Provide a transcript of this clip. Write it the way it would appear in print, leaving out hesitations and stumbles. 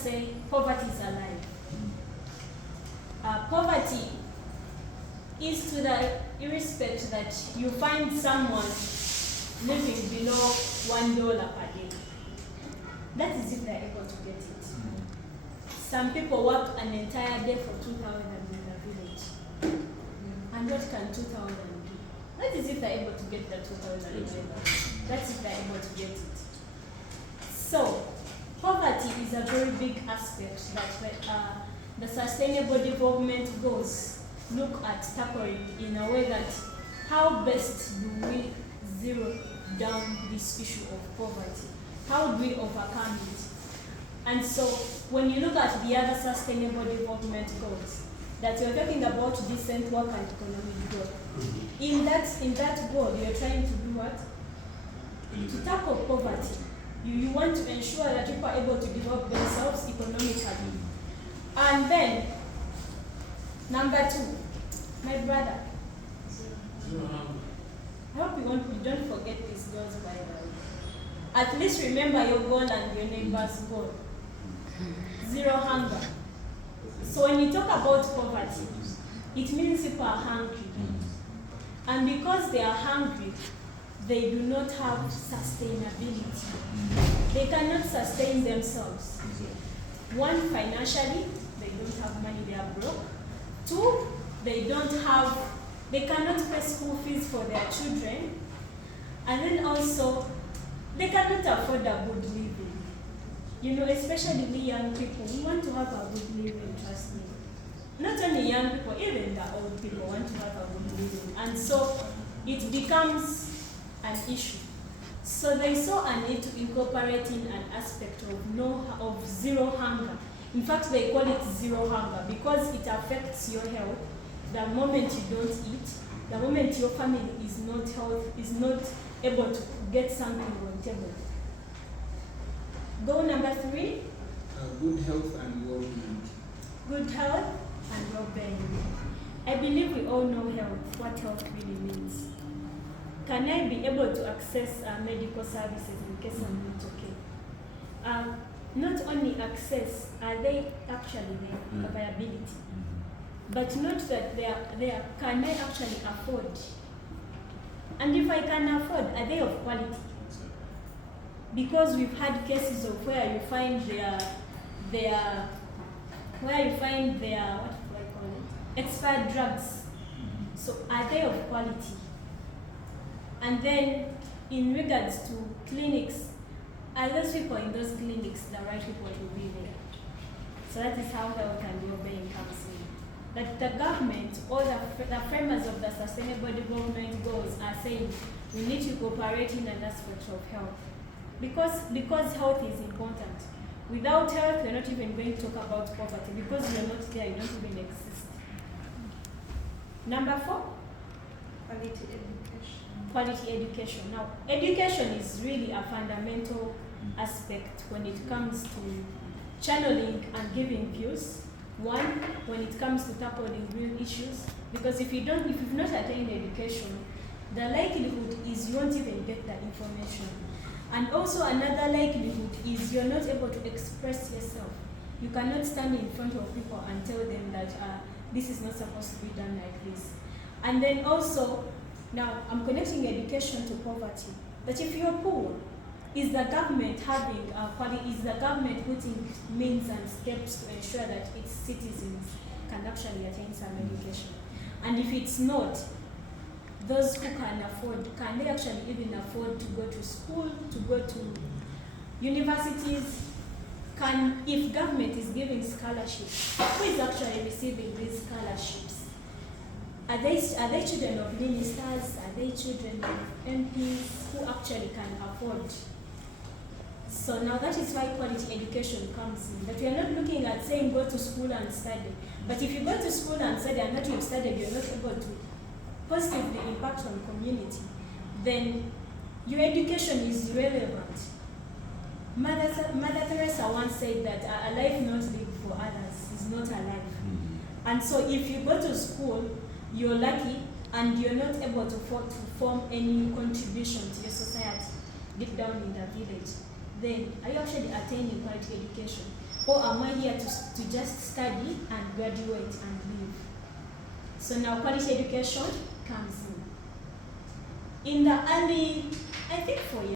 say poverty is alive. Poverty is to the irrespective that you find someone living below $1 per day. That is if they're able to get it. Some people work an entire day for 2,000 in the village. And what can 2,000 do? That is if they're able to get the 2,000. That's if they're able to get it. So, poverty is a very big aspect that the Sustainable Development Goals look at tackling in a way that how best do we zero down this issue of poverty? How do we overcome it? And so when you look at the other Sustainable Development Goals, that you're talking about decent work and economic growth. In that goal, you're trying to do what? To tackle poverty. You want to ensure that people are able to develop themselves economically. And then, number 2, my brother. I hope you don't forget these goals, by the way. At least remember your goal and your neighbor's goal. 0 hunger. So when you talk about poverty, it means people are hungry. And because they are hungry, they do not have sustainability. They cannot sustain themselves. 1, financially, they don't have money, they are broke. 2, they cannot pay school fees for their children. And then also, they cannot afford a good living. You know, especially we young people, we want to have a good living, trust me. Not only young people, even the old people want to have a good living. And so, it becomes an issue. So they saw a need to incorporate in an aspect of 0 hunger. In fact, they call it 0 hunger because it affects your health. The moment you don't eat, the moment your family is not able to get something on the table. Goal number 3. Good health and well-being. Good health and well-being. I believe we all know health, what health really means. Can I be able to access medical services in case I'm not okay? Not only access, are they actually there, availability? But not that they are there, can I actually afford? And if I can afford, are they of quality? Because we've had cases of where you find expired drugs. So are they of quality? And then in regards to clinics, are those people in those clinics the right people to be there? So that is how health and well-being comes in. That the government or the framers of the Sustainable Development Goals are saying we need to cooperate in an aspect of health. Because health is important. Without health, we're not even going to talk about poverty. Because you're not there, you don't even exist. Number 4. Quality education. Quality education. Now, education is really a fundamental aspect when it comes to channeling and giving views. 1, when it comes to tackling real issues. Because if you've not attained education, the likelihood is you won't even get that information. And also another likelihood is you're not able to express yourself. You cannot stand in front of people and tell them that this is not supposed to be done like this. And then also, now I'm connecting education to poverty. That if you're poor, is the government putting means and steps to ensure that its citizens can actually attain some education? And if it's not, those who can afford, can they actually even afford to go to school, to go to universities? If government is giving scholarships, who is actually receiving these scholarships? Are they children of ministers? Are they children of MPs who actually can afford? So now that is why quality education comes in. That we are not looking at saying go to school and study. But if you go to school and study and that you've studied, you're not able to positively impact on community, then your education is irrelevant. Mother Teresa once said that a life not lived for others is not a life. And so if you go to school, you're lucky and you're not able to form any contribution to your society deep down in the village, then are you actually attaining quality education? Or am I here to just study and graduate and leave? So now quality education comes in. In the early, I think 4 years.